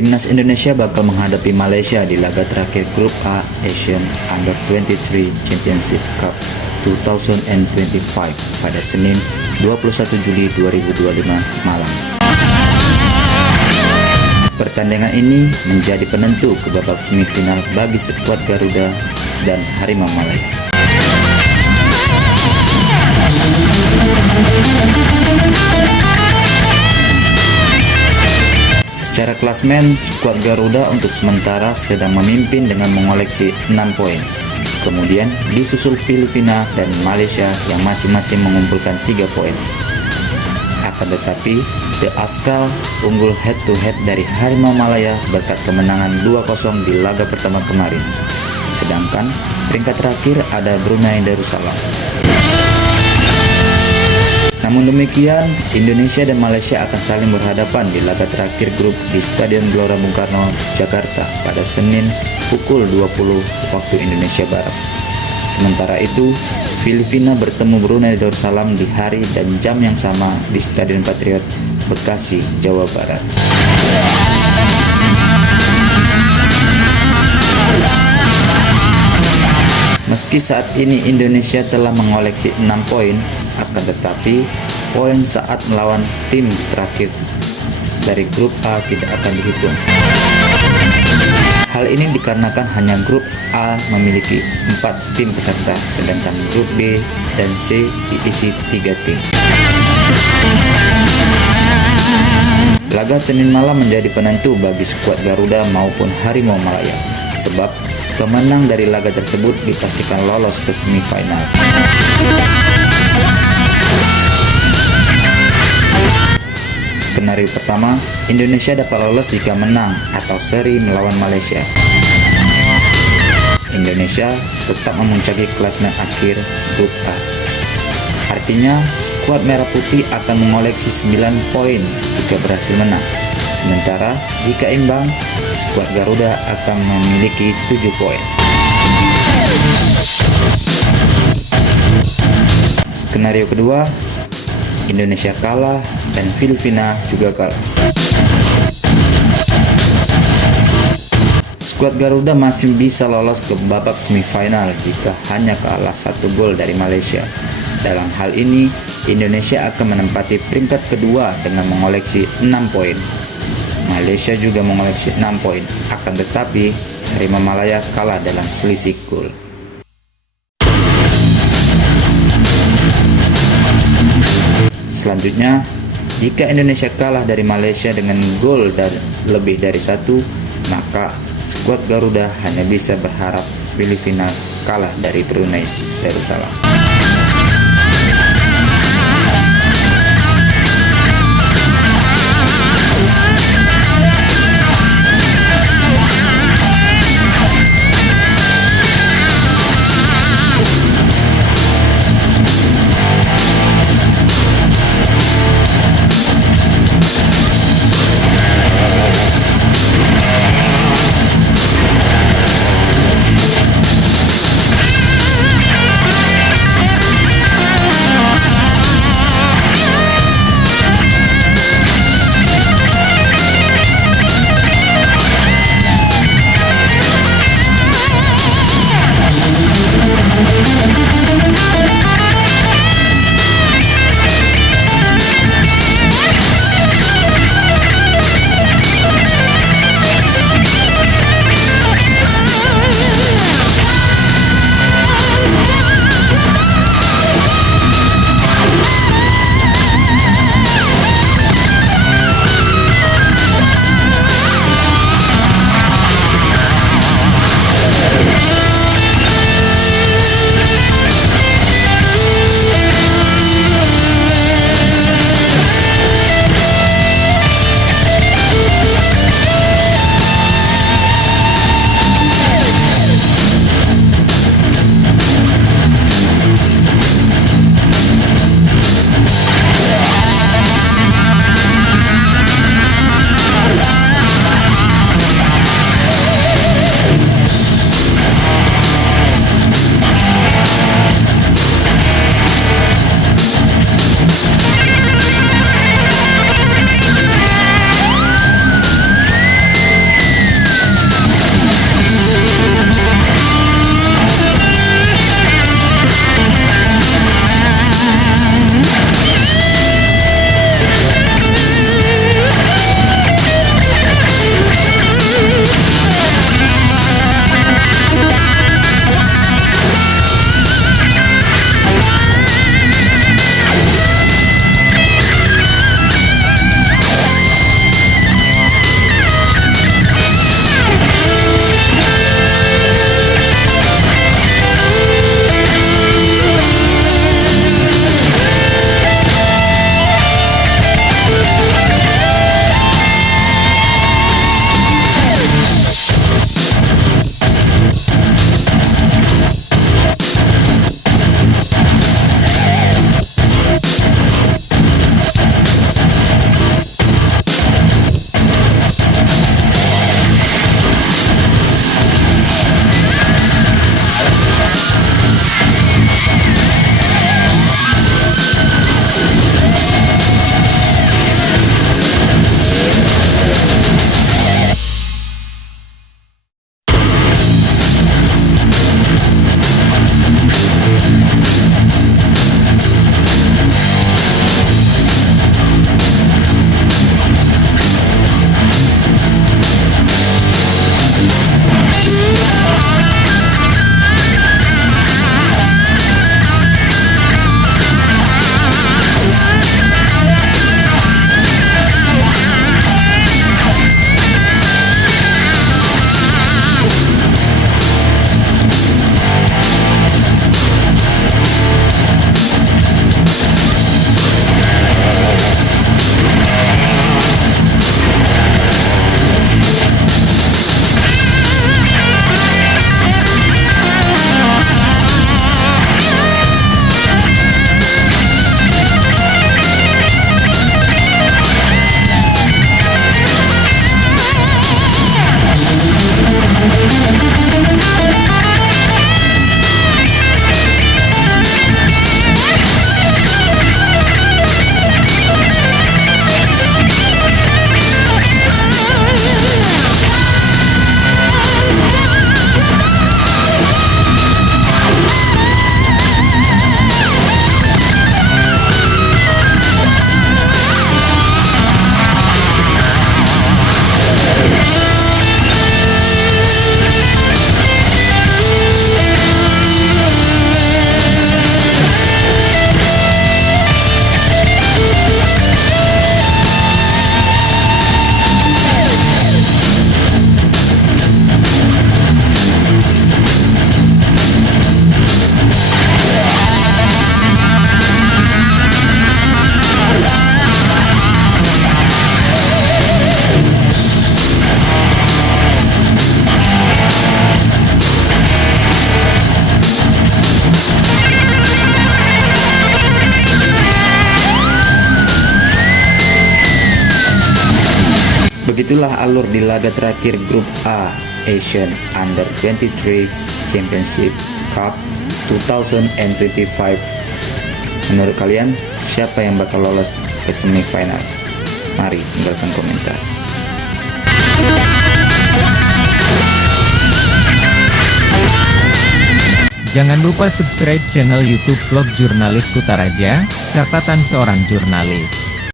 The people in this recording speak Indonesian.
Timnas Indonesia bakal menghadapi Malaysia di laga terakhir Grup A Asean U23 Championship Cup 2025 pada Senin 21 Juli 2025 malam. Pertandingan ini menjadi penentu ke babak semifinal bagi Skuad Garuda dan Harimau Malaya. Secara klasemen, Skuad Garuda untuk sementara sedang memimpin dengan mengoleksi 6 poin. Kemudian disusul Filipina dan Malaysia yang masing-masing mengumpulkan 3 poin. Akan tetapi, The Askal unggul head-to-head dari Harimau Malaya berkat kemenangan 2-0 di laga pertama kemarin. Sedangkan peringkat terakhir ada Brunei Darussalam. Namun demikian, Indonesia dan Malaysia akan saling berhadapan di laga terakhir grup di Stadion Gelora Bung Karno, Jakarta pada Senin pukul 20 waktu Indonesia Barat. Sementara itu, Filipina bertemu Brunei Darussalam di hari dan jam yang sama di Stadion Patriot Bekasi, Jawa Barat. Meski saat ini Indonesia telah mengoleksi 6 poin, akan tetapi poin saat melawan tim terakhir dari grup A tidak akan dihitung. Hal ini dikarenakan hanya grup A memiliki 4 tim peserta, sedangkan grup B dan C diisi 3 tim. Laga Senin malam menjadi penentu bagi Skuad Garuda maupun Harimau Malaya, sebab pemenang dari laga tersebut dipastikan lolos ke semifinal. Skenario pertama, Indonesia dapat lolos jika menang atau seri melawan Malaysia. Indonesia tetap memuncaki klasemen akhir Grup A. Artinya, skuad merah putih akan mengoleksi 9 poin jika berhasil menang. Sementara jika imbang, skuad Garuda akan memiliki 7 poin. Skenario kedua, Indonesia kalah dan Filipina juga kalah. Skuad Garuda masih bisa lolos ke babak semifinal jika hanya kalah 1 gol dari Malaysia. Dalam hal ini, Indonesia akan menempati peringkat kedua dengan mengoleksi 6 poin. Malaysia juga mengoleksi 6 poin, akan tetapi Harimau Malaya kalah dalam selisih gol. Selanjutnya, jika Indonesia kalah dari Malaysia dengan gol lebih dari 1, maka skuad Garuda hanya bisa berharap Filipina kalah dari Brunei Darussalam. Itulah alur di laga terakhir Grup A Asean U23 Championship Cup 2025. Menurut kalian, siapa yang bakal lolos ke semifinal? Mari tinggalkan komentar. Jangan lupa subscribe channel YouTube Vlog Jurnalis Kutaraja, Catatan Seorang Jurnalis.